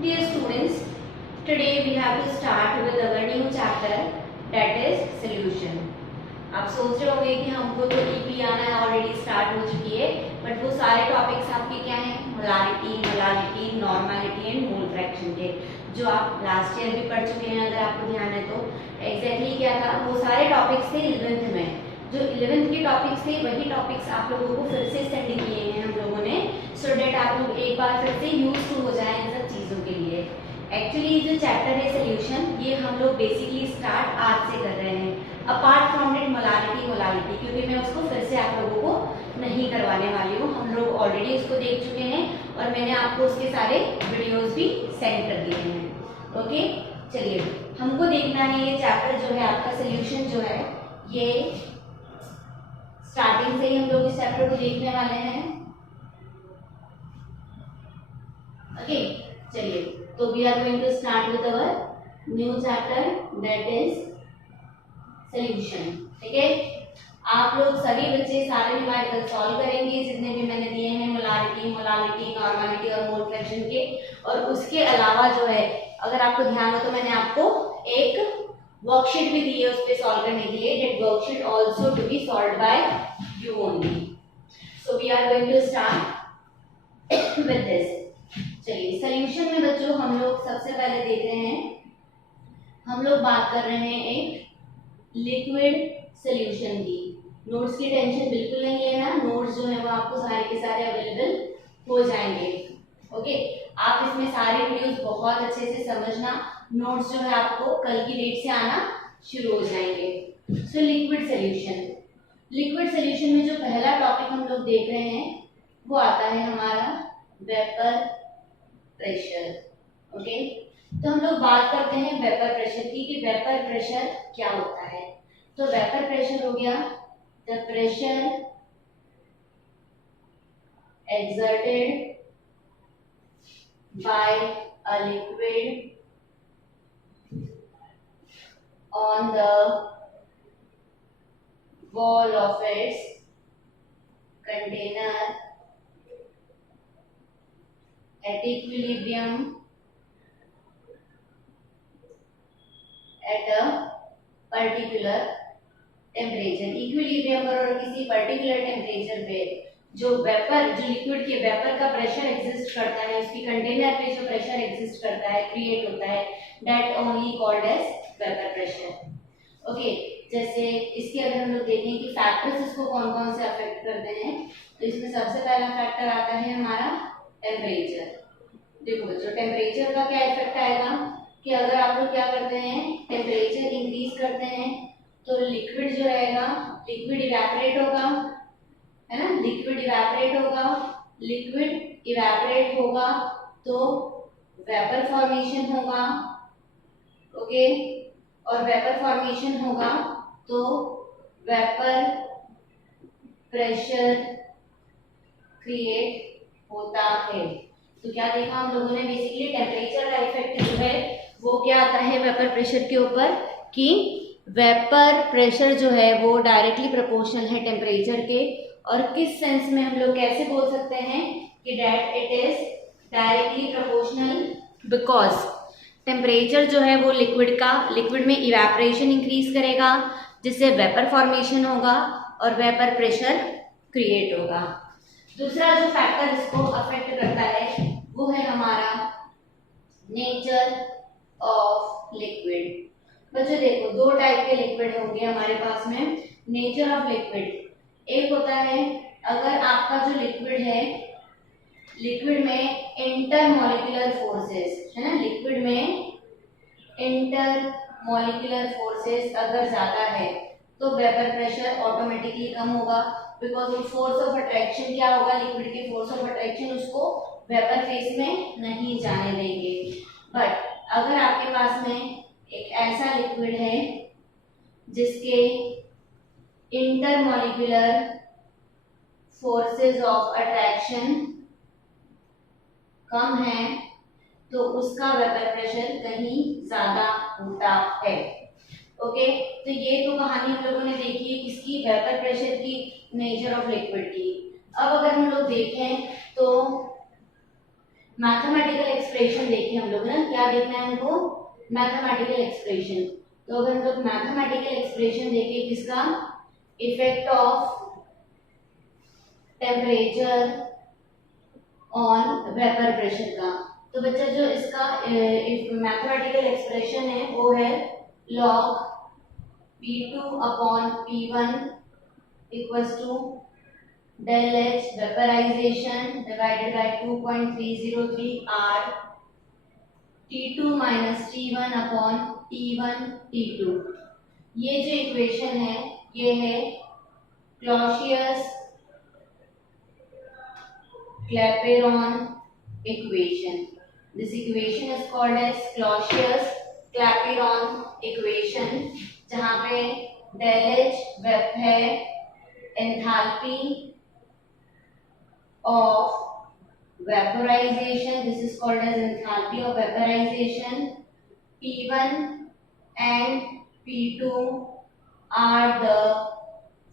Dear students, today we have to start with our new chapter, that is solution. आप सोच रहे होंगे कि हमको तो डीपली आना है, ऑलरेडी स्टार्ट हो चुकी है, बट वो सारे टॉपिक्स आपके क्या हैं? Molarity, molality, normality and mole fraction के, जो आप लास्ट ईयर भी पढ़ चुके हैं। अगर आपको ध्यान है तो एग्जैक्टली क्या था, वो सारे टॉपिक्स थे 11th में। जो 11th के टॉपिक्स थे वही टॉपिक्स आप लोगों को फिर से स्टडी किए हैं हम लोगों ने, सो डेट आप लोग एक बार फिर से यूजफुल हो जाए इन सब चीज़ों के लिए। एक्चुअली जो चैप्टर है सोल्यूशन, ये हम लोग बेसिकली स्टार्ट आज से कर रहे हैं, अपार्ट फ्रॉम इट मोलालिटी, क्योंकि मैं उसको फिर से आप लोगों को नहीं करवाने वाली हूँ। हम लोग ऑलरेडी उसको देख चुके हैं और मैंने आपको उसके सारे वीडियोस भी सेंड कर दिए हैं। ओके, चलिए हमको देखना है ये चैप्टर जो है आपका सोल्यूशन जो है, ये स्टार्टिंग से ही हम लोग इस चैप्टर को देखने वाले हैं। ओके, चलिए तो we are going to start with our new chapter, that is solution. ठीक है, आप लोग सभी बच्चे सारे न्यूमेरिकल सॉल्व करेंगे जितने भी मैंने दिए हैं, मोलारिटी, नॉर्मलिटी और मोल फ्रैक्शन के। और उसके अलावा जो है, अगर आपको ध्यान हो तो मैंने आपको एक वर्कशीट भी दी है उस पे सॉल्व करने के लिए, that worksheet also to be solved by you only. So we are going to start with this. चलिए सॉल्यूशन में बच्चों हम लोग सबसे पहले देख रहे हैं, हम लोग बात कर रहे हैं एक लिक्विड सॉल्यूशन की। नोट्स की टेंशन बिल्कुल नहीं लेना, नोट्स जो है वो आपको सारे के सारे अवेलेबल हो जाएंगे। ओके, आप इसमें सारे वीडियोस बहुत अच्छे से समझना, नोट्स जो है आपको कल की डेट से आना शुरू हो जाएंगे। सो लिक्विड सॉल्यूशन में जो पहला टॉपिक हम लोग देख रहे हैं वो आता है हमारा वेपर प्रेशर। ओके, तो हम लोग बात करते हैं वेपर प्रेशर की कि वेपर प्रेशर क्या होता है। तो वेपर प्रेशर हो गया the pressure exerted by a liquid on the wall of its container at equilibrium at a particular temperature. Equilibrium पर और किसी पर्टिकुलर टेम्परेचर पे जो लिक्विड के वेपर का प्रेशर एग्जिस्ट करता है, उसकी कंटेनर पे जो प्रेशर एग्जिस्ट करता है, क्रिएट होता है, that only called as vapour pressure. Okay, जैसे इसके अगर हम लोग देखें कि फैक्टर्स इसको कौन कौन से अफेक्ट करते हैं, तो इसमें सबसे पहला फैक्टर आता है हमारा टेम्परेचर। देखो बच्चों, टेम्परेचर का क्या इफेक्ट आएगा कि अगर आप लोग क्या करते हैं, टेम्परेचर इंक्रीज करते हैं तो लिक्विड जो रहेगा, लिक्विड इवेपोरेट होगा, है ना, लिक्विड इवेपोरेट होगा तो वेपर फॉर्मेशन होगा। ओके, और वेपर फॉर्मेशन होगा तो वेपर प्रेशर क्रिएट होता है। तो क्या देखा हम लोगों ने, बेसिकली टेम्परेचर का इफेक्ट जो है वो क्या आता है वेपर प्रेशर के ऊपर, कि वेपर प्रेशर जो है वो डायरेक्टली प्रोपोर्शनल है टेम्परेचर के। और किस सेंस में हम लोग कैसे बोल सकते हैं कि that it is directly proportional, because temperature जो है वो लिक्विड में इवेपोरेशन इंक्रीज करेगा जिससे वेपर फॉर्मेशन होगा और वेपर प्रेशर क्रिएट होगा। दूसरा जो फैक्टर इसको अफेक्ट करता है वो है हमारा नेचर ऑफ लिक्विड। बच्चों देखो, दो टाइप के लिक्विड होंगे हमारे पास में। नेचर ऑफ लिक्विड एक होता है, अगर आपका जो लिक्विड है, लिक्विड में इंटरमॉलिक्यूलर फोर्सेस है ना, लिक्विड में इंटरमॉलिक्यूलर फोर्सेस अगर ज्यादा है तो वेपर प्रेशर ऑटोमेटिकली कम होगा, बिकॉज वो फोर्स ऑफ अट्रैक्शन क्या होगा, लिक्विड के फोर्स ऑफ अट्रैक्शन उसको वेपर फेज में नहीं जाने देंगे। बट अगर आपके पास में एक ऐसा लिक्विड है जिसके इंटरमॉलिक्यूलर फोर्सेस ऑफ अट्रैक्शन कम है तो उसका वेपर प्रेशर कहीं ज्यादा होता है। ओके, तो ये तो कहानी हम लोगों ने देखी है किसकी, वेपर प्रेशर की, नेचर ऑफ लिक्विड की। अब अगर हम लोग देखें तो मैथमेटिकल एक्सप्रेशन देखें हम लोग ना, क्या देखना है हमको, मैथमेटिकल एक्सप्रेशन। तो अगर हम लोग मैथमेटिकल एक्सप्रेशन देखें किसका, effect of temperature on vapour pressure का, तो बच्चा जो इसका मैथमेटिकल एक्सप्रेशन है वो है log P2 upon P1 equals to del H vaporization divided by 2.303 R T2 minus T1 upon T1 T2। ये जो इक्वेशन है ये है Clausius Clapeyron equation. This equation is called as Clapeyron equation, जहाँ पे del H वेप है enthalpy of vaporization, this is called as enthalpy of vaporization, P1 and P2 are the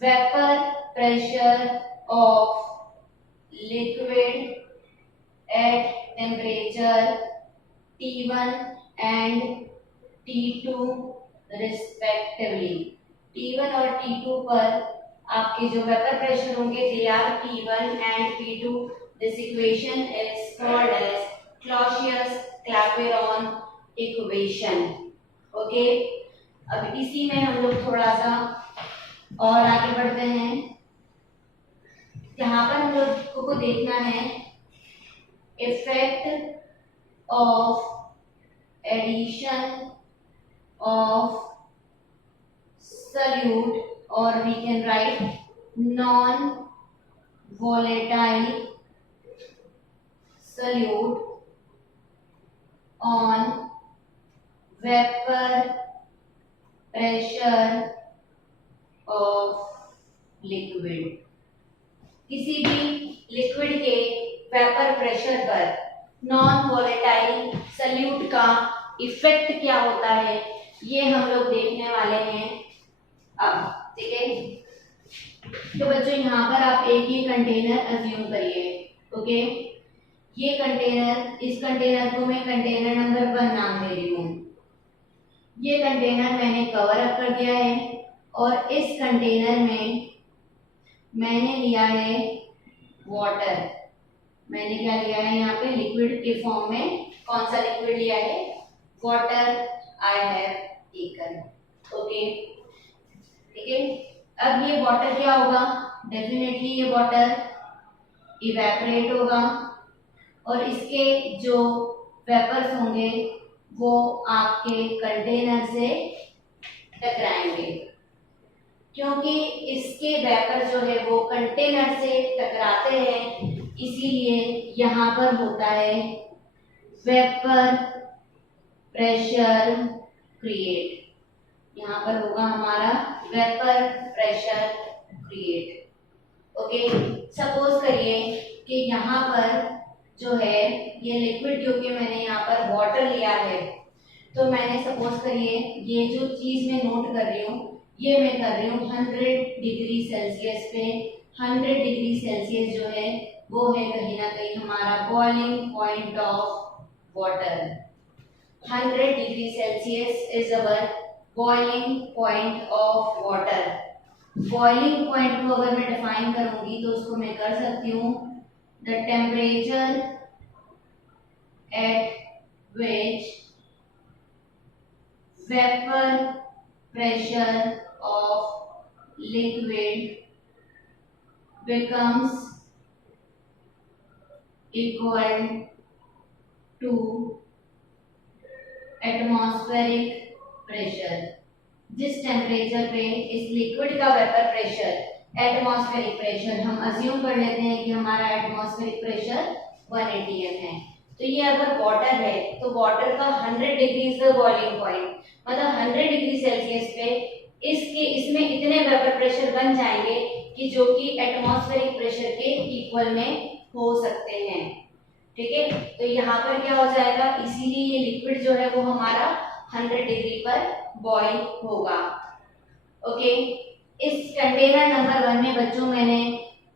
vapor pressure of liquid at temperature T1 and T2 respectively। T1 और T2 पर आपके जो vapour pressure होंगे they are P1 and P2। This equation is called as Clausius-Clapeyron equation। Okay, अब इसी में हम लोग थोड़ा सा और आगे बढ़ते हैं। यहाँ पर हम लोग को देखना है effect of addition of solute, or we can write non volatile solute on vapor pressure of liquid। किसी भी लिक्विड के वेपर प्रेशर पर नॉन वोलेटाइल सल्यूट का इफेक्ट क्या होता है ये हम लोग देखने वाले हैं अब, ठीक है। तो बच्चों यहाँ पर आप एक ही कंटेनर अज्यूम करिए, ओके। ये कंटेनर, इस कंटेनर को मैं कंटेनर नंबर 1 नाम दे रही हूँ। ये कंटेनर मैंने कवर अप कर दिया है और इस कंटेनर में मैंने लिया है वाटर। मैंने क्या लिया है यहाँ पे, लिक्विड के फॉर्म में कौन सा लिक्विड लिया है, water I have taken, okay, ठीक है। अब ये वाटर क्या होगा, डेफिनेटली ये वाटर इवेपोरेट होगा और इसके जो वेपर्स होंगे वो आपके कंटेनर से टकराएंगे। क्योंकि इसके वेपर जो है वो कंटेनर से टकराते हैं, इसीलिए यहाँ पर होता है वेपर प्रेशर क्रिएट। यहाँ पर होगा हमारा vapour pressure create, okay. Suppose करिए कि यहाँ पर जो है ये लिक्विड, क्योंकि मैंने यहाँ पर वाटर लिया है, तो मैंने सपोज करिए ये जो चीज मैं नोट कर रही हूँ ये मैं कर रही हूँ 100 डिग्री सेल्सियस पे। 100 डिग्री सेल्सियस जो है वो है कहीं ना कहीं हमारा boiling point of water. 100 degree celsius is our boiling point of water. Boiling point को अगर मैं डिफाइन करूंगी तो उसको मैं कर सकती हूँ the temperature at which vapour pressure of liquid becomes equal to atmospheric pressure। जिस टेम्परेचर पे इस लिक्विड का वेपर प्रेशर, एटमॉस्फेरिक प्रेशर, हम अज्यूम कर लेते हैं कि हमारा एटमॉस्फेरिक प्रेशर 1 atm है। तो ये अगर वाटर है तो वाटर का 100 degree is the boiling point, मतलब 100 डिग्री सेल्सियस पे इसमें इतने वेपर प्रेशर बन जाएंगे कि जो कि एटमॉस्फेरिक प्रेशर के इक्वल में हो सकते हैं, ठीक है। तो यहाँ पर क्या हो जाएगा, इसीलिए ये लिक्विड जो है वो हमारा 100 डिग्री पर बॉईल होगा, ओके। इस कंटेनर नंबर 1 में बच्चों मैंने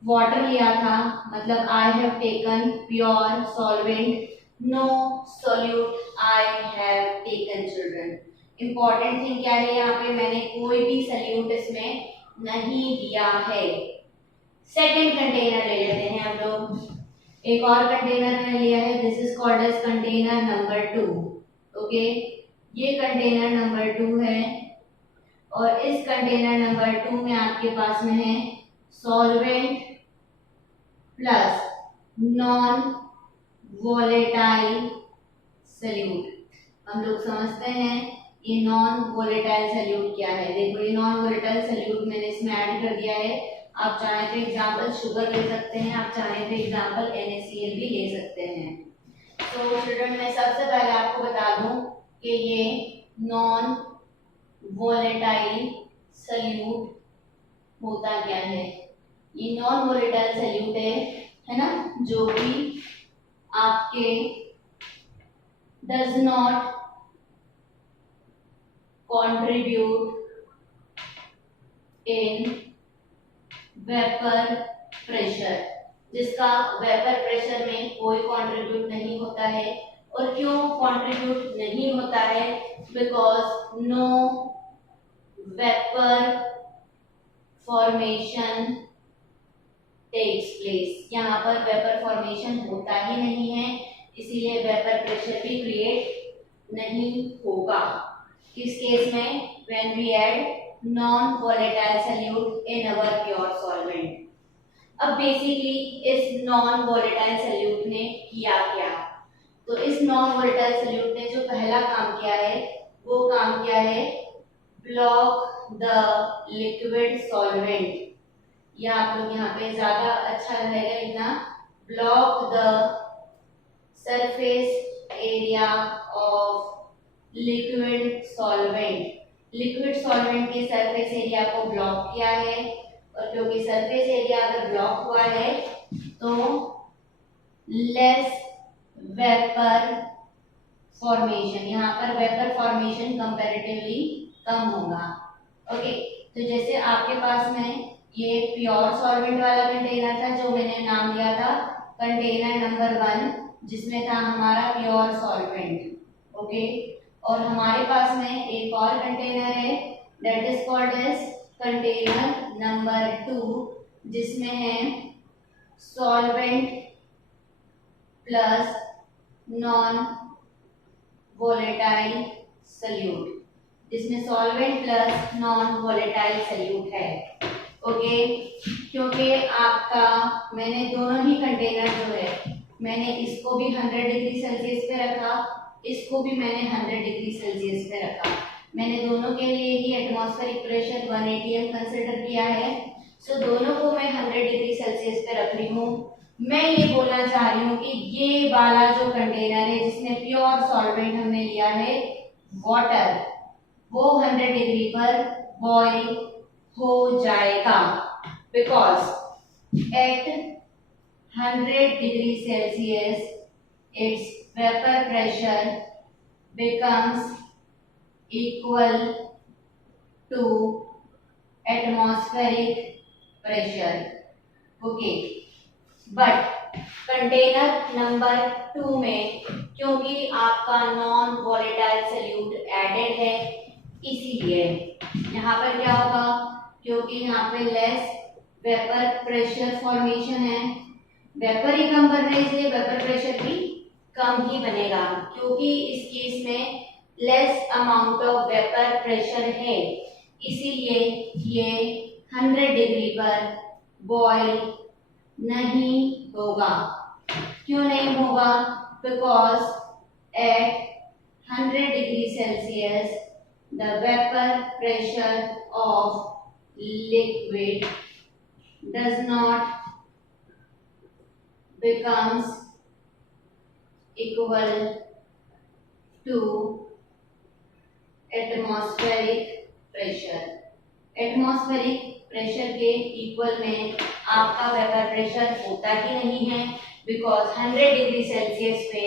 वाटर लिया था, मतलब I have taken pure solvent no solute I have taken children. Important thing क्या है, यहाँ पे मैंने कोई भी सॉल्यूट इसमें नहीं दिया है। सेकेंड कंटेनर ले लेते हैं हम लोग। एक और कंटेनर मैंने लिया है, this is called as container number 2। Okay, ये कंटेनर नंबर 2 है और इस कंटेनर नंबर 2 में आपके पास में है solvent plus non volatile solute. हम लोग समझते हैं ये नॉन वोलेटाइल सॉल्यूट क्या है। देखो ये नॉन वोलेटाइल सॉल्यूट मैंने इसमें ऐड कर दिया है। आप चाहें तो एग्जांपल शुगर ले सकते हैं, आप चाहें तो एग्जांपल NaCl भी ले सकते हैं। तो चिल्ड्रन मैं सबसे पहले आपको बता दूं कि ये नॉन वोलेटाइल सॉल्यूट होता क्या है। ये नॉन वोलेटाइल सॉल्यूट है ना, जो कि आपके does not contribute in vapour pressure, जिसका वेपर प्रेशर में कोई कंट्रीब्यूट नहीं होता है। और क्यों कंट्रीब्यूट नहीं होता है, because no vapour formation takes place. यहाँ पर वेपर फॉर्मेशन होता ही नहीं है, इसीलिए वेपर प्रेशर भी क्रिएट नहीं होगा। किस केस में, when we add non volatile solute in our pure solvent. अब बेसिकली इस नॉन वोलेटाइल सॉल्यूट ने किया क्या, तो इस नॉन वोलेटाइल सॉल्यूट ने जो पहला काम किया है वो काम किया है ब्लॉक द लिक्विड सॉल्वेंट। या आप लोग यहाँ पे ज्यादा अच्छा रहेगा लिखना, block the surface area of liquid solvent. Liquid solvent के सरफेस एरिया को ब्लॉक किया है, और क्योंकि सरफेस एरिया अगर ब्लॉक हुआ है तो लेस वेपर फॉर्मेशन, यहाँ पर वेपर फॉर्मेशन कंपैरेटिवली कम होगा। ओके, तो जैसे आपके पास में ये प्योर सॉल्वेंट वाला कंटेनर था जो मैंने नाम दिया था कंटेनर नंबर 1, जिसमें था हमारा प्योर सॉल्वेंट। ओके, और हमारे पास में एक और कंटेनर है that is called as container number 2, जिसमें है solvent plus non volatile solute, जिसमें solvent plus non volatile solute है। ओके, क्योंकि आपका मैंने दोनों ही कंटेनर जो है मैंने इसको भी 100 डिग्री सेल्सियस पे रखा, इसको भी मैंने 100 डिग्री सेल्सियस पे रखा। मैंने दोनों के लिए ही एटमॉस्फेरिक प्रेशर 1 atm कंसीडर किया है। सो दोनों को मैं 100 डिग्री सेल्सियस पे रख रही हूँ। मैं ये बोलना चाह रही हूँ कि ये वाला जो कंटेनर है जिसमें प्योर सॉल्वेंट हमने लिया है वाटर, वो 100 डिग्री पर बॉईल हो जाएगा, because at 100 degree Celsius its vapor pressure becomes equal to atmospheric pressure. Okay, but container number 2 में क्योंकि आपका नॉन वोलेटाइल सॉल्यूट एडेड है, इसीलिए यहाँ पर क्या होगा, क्योंकि यहाँ पे लेस वेपर प्रेशर फॉर्मेशन है, वेपर ही कम बनने से वेपर प्रेशर भी कम ही बनेगा, क्योंकि इस केस में less amount of vapour pressure है, इसीलिए ये 100 डिग्री पर बॉईल नहीं होगा। क्यों नहीं होगा, because at 100 degree Celsius the vapour pressure of liquid does not becomes equal to atmospheric pressure. Atmospheric pressure के इक्वल में आपका वेपर प्रेशर होता ही नहीं है, बिकॉज 100 डिग्री सेल्सियस पे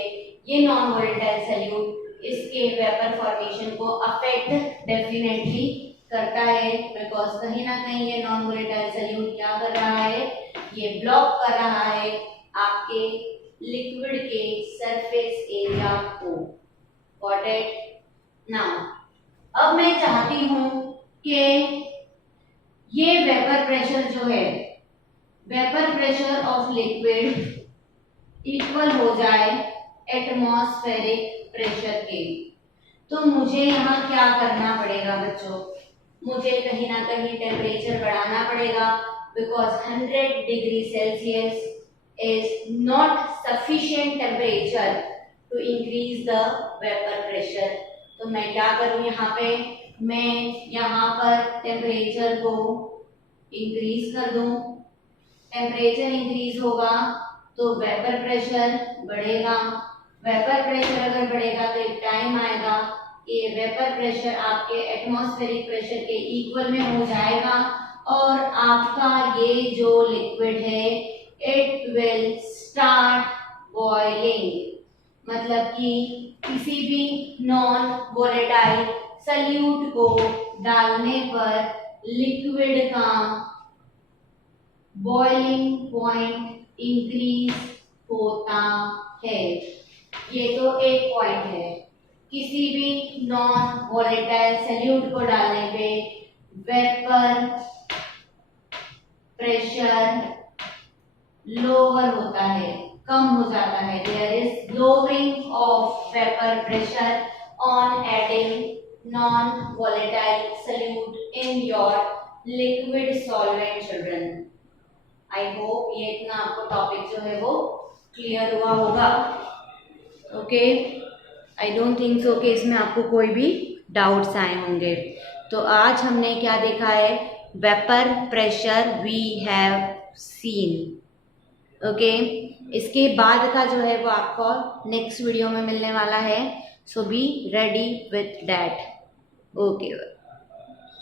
ये नॉन वोलेटाइल सॉल्यूट इसके वेपर फॉर्मेशन को अफेक्ट डेफिनेटली करता है, बिकॉज कहीं ना कहीं ये नॉन वोलेटाइल सॉल्यूट क्या कर रहा है, ये ब्लॉक कर रहा है आपके लिक्विड के सरफेस एरिया को। Got it? नाउ अब मैं चाहती हूं कि ये वेपर प्रेशर जो है, vapour pressure of liquid equal हो जाए एटमॉस्फेरिक प्रेशर के। तो मुझे यहाँ क्या करना पड़ेगा बच्चों? मुझे कहीं ना कहीं टेम्परेचर बढ़ाना पड़ेगा, because 100 degree celsius is not sufficient temperature to increase the vapour pressure. तो मैं क्या करूँ यहाँ पे? मैं यहाँ पर टेम्परेचर को इंक्रीज कर दूं। टेम्परेचर इंक्रीज होगा तो वेपर प्रेशर बढ़ेगा। वेपर प्रेशर अगर बढ़ेगा तो एक टाइम आएगा कि वेपर प्रेशर आपके एटमॉस्फेरिक प्रेशर के इक्वल में हो जाएगा और आपका ये जो लिक्विड है इट विल स्टार्ट बॉइलिंग। मतलब कि किसी भी नॉन वोलेटाइल सल्यूट को डालने पर लिक्विड का बॉइलिंग पॉइंट इंक्रीज होता है। ये तो एक पॉइंट है। किसी भी नॉन वोलेटाइल सॉल्यूट को डालने पे वेपर प्रेशर लोअर होता है, कम हो जाता है। There is lowering of vapour pressure on adding non volatile solute in your liquid solvent children. I hope ये इतना आपको टॉपिक जो है वो क्लियर हुआ होगा। Okay, I don't think so कि इसमें आपको कोई भी डाउट्स आए होंगे। तो आज हमने क्या देखा है? Vapour pressure we have seen. Okay, इसके बाद का जो है वो आपको नेक्स्ट वीडियो में मिलने वाला है। So be ready with that. Okay.